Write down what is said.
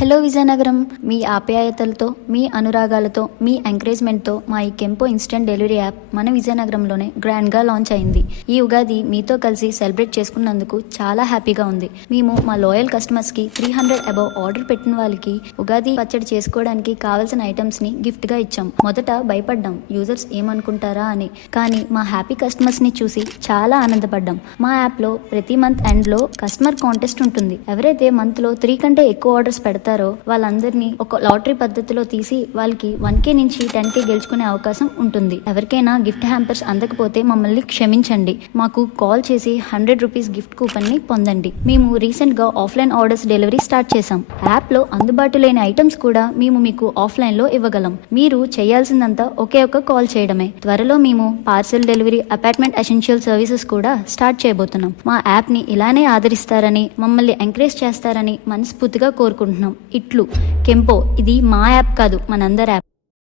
Hello Vizianagaram, మీ ఆప్యాయతలతో, మీ అనురాగాలతో, మీ ఎంకరేజ్మెంట్తో మా ఈ కెంపో instant delivery app మన విజయనగరంలోనే గ్రాండ్గా లాంచ్ అయింది. ఈ ఉగాది మీతో కలిసి సెలబ్రేట్ చేసుకున్నందుకు చాలా హ్యాపీగా ఉంది. మేము మా లాయల్ కస్టమర్స్కి 300 అబౌవ్ ఆర్డర్ పెట్టిన వాళ్ళకి ఉగాది పచ్చడి చేసుకోవడానికి కావాల్సిన ఐటమ్స్ని గిఫ్ట్గా ఇచ్చాం. మొదట భయపడ్డాం యూజర్స్ ఏమనుకుంటారా అని, కానీ మా హ్యాపీ కస్టమర్స్ని చూసి చాలా ఆనందపడ్డాం. మా యాప్లో ప్రతి మంత్ ఎండ్లో కస్టమర్ కాంటెస్ట్ ఉంటుంది. ఎవరైతే మంత్లో 3 కంటే ఎక్కువ ఆర్డర్స్ పెడతారో వాళ్ళందరినీ ఒక లాటరీ పద్ధతిలో తీసి వాళ్ళకి 1K నుంచి 10K గెలుచుకునే అవకాశం ఉంటుంది. ఎవరికైనా గిఫ్ట్ హ్యాంపర్స్ అందకపోతే మమ్మల్ని క్షమించండి. మాకు కాల్ చేసి 100 రూపీస్ గిఫ్ట్ కూపన్ ని పొందండి. మేము రీసెంట్ గా ఆఫ్లైన్ ఆర్డర్స్ డెలివరీ స్టార్ట్ చేశాం. యాప్ లో అందుబాటులో లేని ఐటమ్స్ కూడా మేము మీకు ఆఫ్లైన్ లో ఇవ్వగలం. మీరు చేయాల్సిందంతా ఒకే ఒక కాల్ చేయడమే. త్వరలో మేము parcel delivery, apartment essential services కూడా స్టార్ట్ చేయబోతున్నాం. మా యాప్ ని ఇలానే ఆదరిస్తారని, మమ్మల్ని ఎంకరేజ్ చేస్తారని మనస్ఫూర్తిగా కోరుకుంటున్నాం. ఇట్లు కెంపో, ఇది మా యాప్ కాదు, మనందరి యాప్.